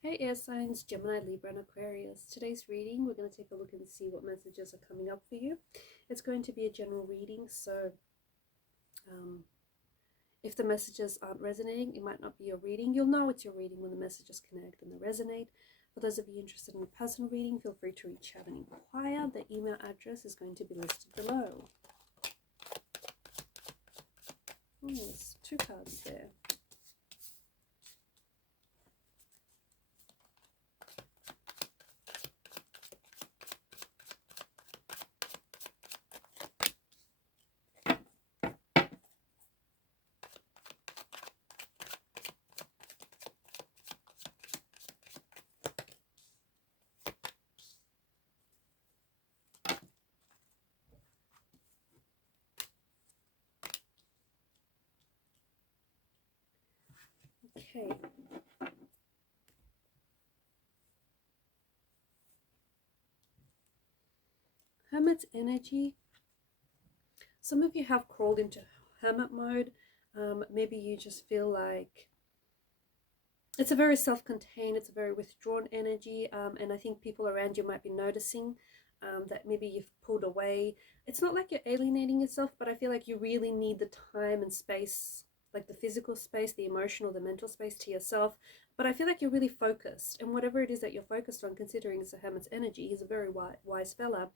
Hey air signs, Gemini, Libra and Aquarius. Today's reading, we're going to take a look and see what messages are coming up for you. It's going to be a general reading, so if the messages aren't resonating, it might not be your reading. You'll know it's your reading when the messages connect and they resonate. For those of you interested in a personal reading, feel free to reach out and inquire. The email address is going to be listed below. Oh, there's two cards there. Okay. Hermit's energy. Some of you have crawled into hermit mode. Maybe you just feel like it's a very self-contained, it's a very withdrawn energy, and I think people around you might be noticing that maybe you've pulled away. It's not like you're alienating yourself, but I feel like you really need the time and space, like the physical space, the emotional, the mental space to yourself. But I feel like you're really focused, and whatever it is that you're focused on, considering it's a hermit's energy, he's a very wise fella.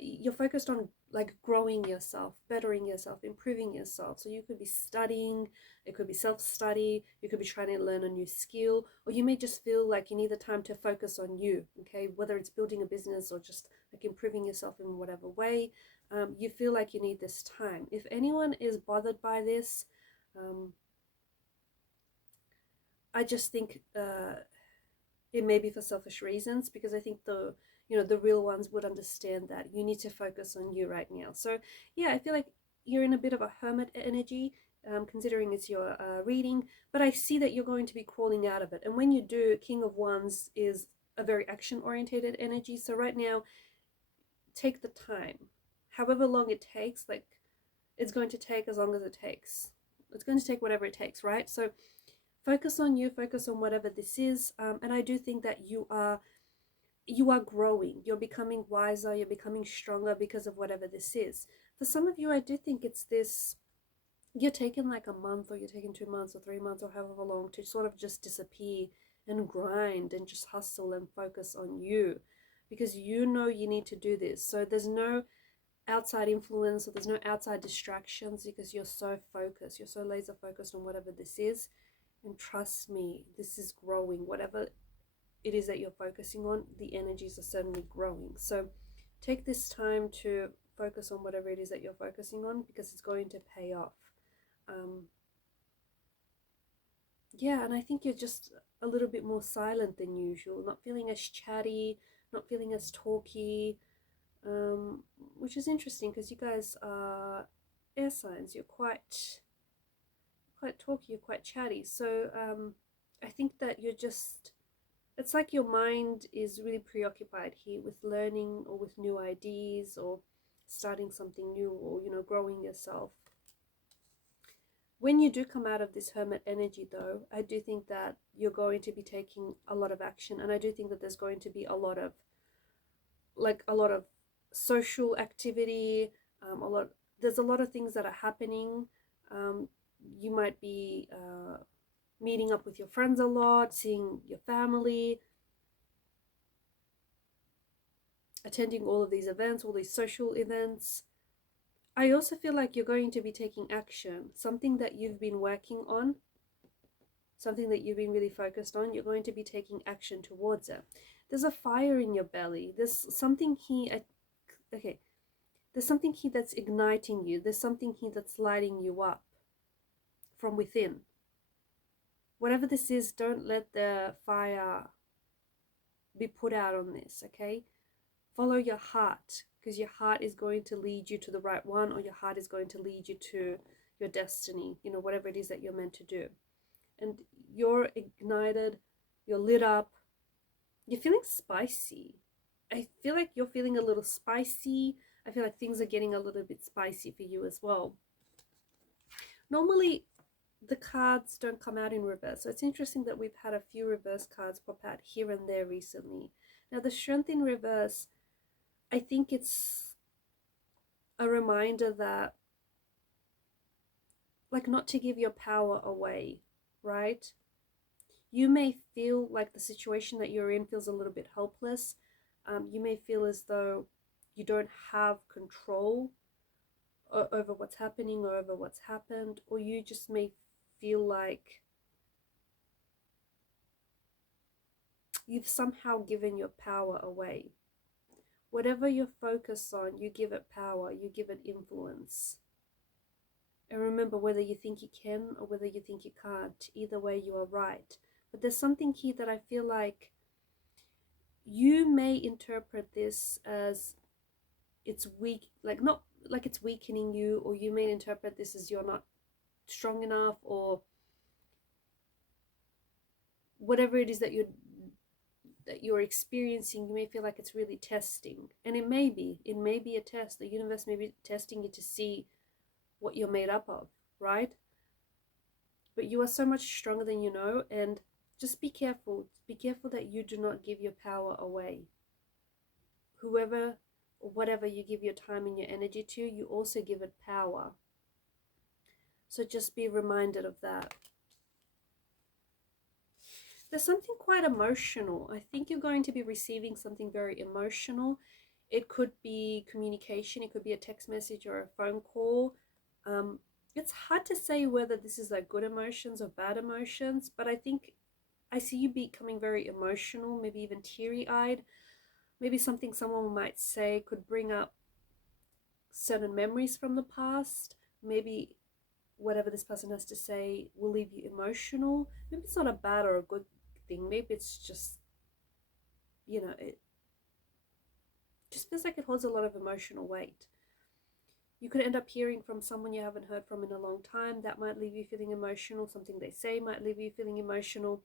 You're focused on like growing yourself, bettering yourself, improving yourself. So you could be studying, it could be self-study, you could be trying to learn a new skill, or you may just feel like you need the time to focus on you, okay? Whether it's building a business or just like improving yourself in whatever way, you feel like you need this time. If anyone is bothered by this, I just think it may be for selfish reasons, because I think the real ones would understand that you need to focus on you right now. So yeah, I feel like you're in a bit of a hermit energy, considering it's your reading, but I see that you're going to be crawling out of it. And when you do, King of Wands is a very action oriented energy. So right now, take the time, however long it takes. Like, it's going to take as long as it takes. It's going to take whatever it takes, right? So focus on you, focus on whatever this is. And I do think that you are growing, you're becoming wiser, you're becoming stronger because of whatever this is. For some of you, I do think it's this, you're taking like a month, or you're taking 2 months or 3 months or however long to sort of just disappear and grind and just hustle and focus on you, because you know you need to do this. So there's no outside influence, or there's no outside distractions, because you're so focused, you're so laser focused on whatever this is. And trust me, this is growing. Whatever it is that you're focusing on, the energies are certainly growing. So take this time to focus on whatever it is that you're focusing on, because it's going to pay off. Yeah, and I think you're just a little bit more silent than usual, not feeling as chatty, not feeling as talky, which is interesting because you guys are air signs. You're quite talky, you're quite chatty. So I think that you're just, it's like your mind is really preoccupied here with learning, or with new ideas, or starting something new, or growing yourself. When you do come out of this hermit energy though, I do think that you're going to be taking a lot of action, and I do think that there's going to be a lot of social activity, there's a lot of things that are happening. You might be meeting up with your friends a lot, seeing your family, attending all of these events, all these social events. I also feel like you're going to be taking action, something that you've been working on, something that you've been really focused on. You're going to be taking action towards it. There's a fire in your belly. There's something here. Okay, there's something here that's igniting you. There's something here that's lighting you up from within. Whatever this is, don't let the fire be put out on this, okay? Follow your heart, because your heart is going to lead you to the right one, or your heart is going to lead you to your destiny, whatever it is that you're meant to do. And you're ignited, you're lit up, you're feeling spicy. I feel like you're feeling a little spicy. I feel like things are getting a little bit spicy for you as well. Normally, the cards don't come out in reverse. So it's interesting that we've had a few reverse cards pop out here and there recently. Now, the Strength in reverse, I think it's a reminder that, like, not to give your power away, right? You may feel like the situation that you're in feels a little bit helpless. You may feel as though you don't have control over what's happening or over what's happened, or you just may feel like you've somehow given your power away. Whatever you're focused on, you give it power, you give it influence. And remember, whether you think you can or whether you think you can't, either way you are right. But there's something here that I feel like you may interpret this as it's weak, like not like it's weakening you, or you may interpret this as you're not strong enough, or whatever it is that you're experiencing. You may feel like it's really testing, and it may be a test. The universe may be testing you to see what you're made up of, right? But you are so much stronger than you know, and just be careful that you do not give your power away. Whoever or whatever you give your time and your energy to, you also give it power. So just be reminded of that. There's something quite emotional. I think you're going to be receiving something very emotional. It could be communication, it could be a text message or a phone call. It's hard to say whether this is like good emotions or bad emotions, but I think I see you becoming very emotional, maybe even teary-eyed. Maybe something someone might say could bring up certain memories from the past. Maybe whatever this person has to say will leave you emotional. Maybe it's not a bad or a good thing. Maybe it's just, it just feels like it holds a lot of emotional weight. You could end up hearing from someone you haven't heard from in a long time. That might leave you feeling emotional. Something they say might leave you feeling emotional.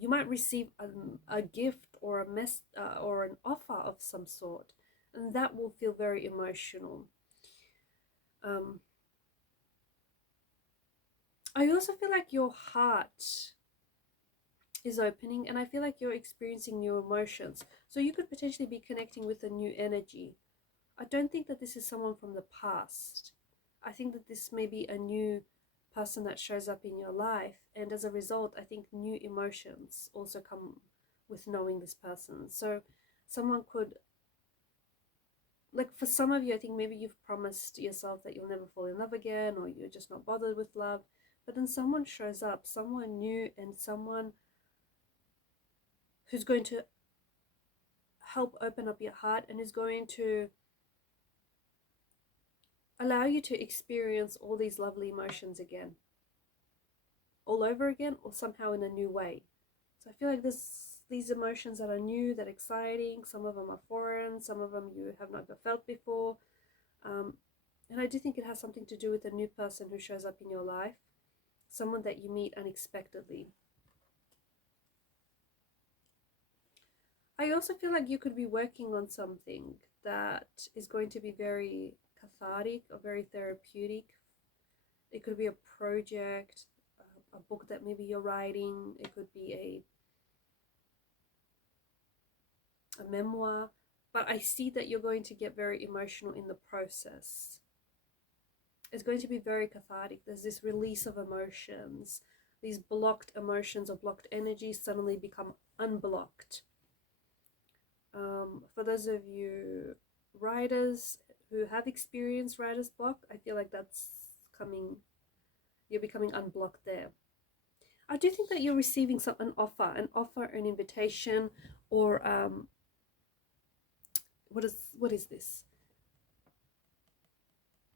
You might receive a gift or a or an offer of some sort, and that will feel very emotional. I also feel like your heart is opening, and I feel like you're experiencing new emotions. So you could potentially be connecting with a new energy. I don't think that this is someone from the past. I think that this may be a new person that shows up in your life, and as a result, I think new emotions also come with knowing this person. So someone could, like, for some of you, I think maybe you've promised yourself that you'll never fall in love again, or you're just not bothered with love, but then someone shows up, someone new, and someone who's going to help open up your heart and is going to allow you to experience all these lovely emotions again, all over again, or somehow in a new way. So I feel like these emotions that are new, that are exciting. Some of them are foreign, some of them you have never felt before. And I do think it has something to do with a new person who shows up in your life, someone that you meet unexpectedly. I also feel like you could be working on something that is going to be very cathartic or very therapeutic. It could be a project, a book that maybe you're writing. It could be a memoir. But I see that you're going to get very emotional in the process. It's going to be very cathartic. There's this release of emotions. These blocked emotions or blocked energies suddenly become unblocked. For those of you writers who have experienced writer's block, I feel like that's coming, you're becoming unblocked there. I do think that you're receiving an offer, an invitation, or what is this?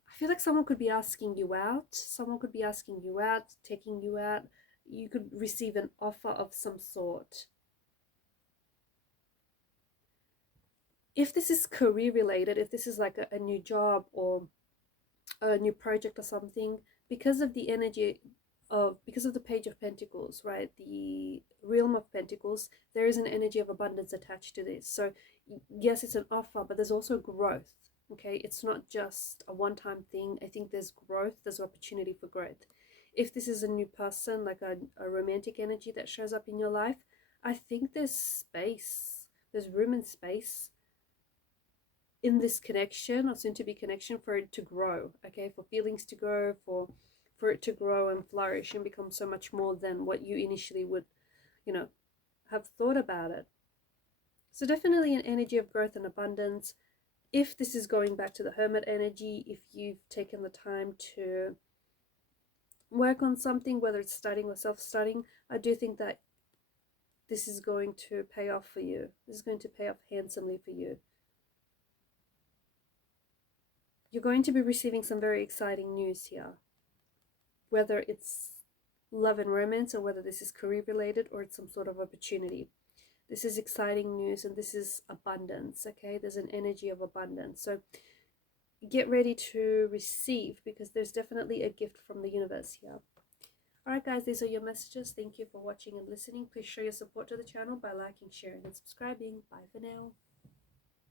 I feel like someone could be asking you out. Someone could be asking you out, taking you out. You could receive an offer of some sort. If this is career related, if this is like a new job or a new project or something, because of the energy because of the Page of Pentacles, right, the realm of Pentacles, there is an energy of abundance attached to this. So yes, it's an offer, but there's also growth. Okay, it's not just a one-time thing. I think there's growth, there's opportunity for growth. if this is a new person, like a romantic energy that shows up in your life, I think there's space, there's room and space in this connection or soon to be connection for it to grow, okay, for feelings to grow, for it to grow and flourish and become so much more than what you initially would, you know, have thought about it. So definitely an energy of growth and abundance. If this is going back to the hermit energy, if you've taken the time to work on something, whether it's studying or self-studying, I do think that this is going to pay off for you. This is going to pay off handsomely for you. You're going to be receiving some very exciting news here, whether it's love and romance, or whether this is career related, or it's some sort of opportunity. This is exciting news, and this is abundance, okay? There's an energy of abundance. So get ready to receive, because there's definitely a gift from the universe here. Alright guys, these are your messages. Thank you for watching and listening. Please show your support to the channel by liking, sharing, and subscribing. Bye for now.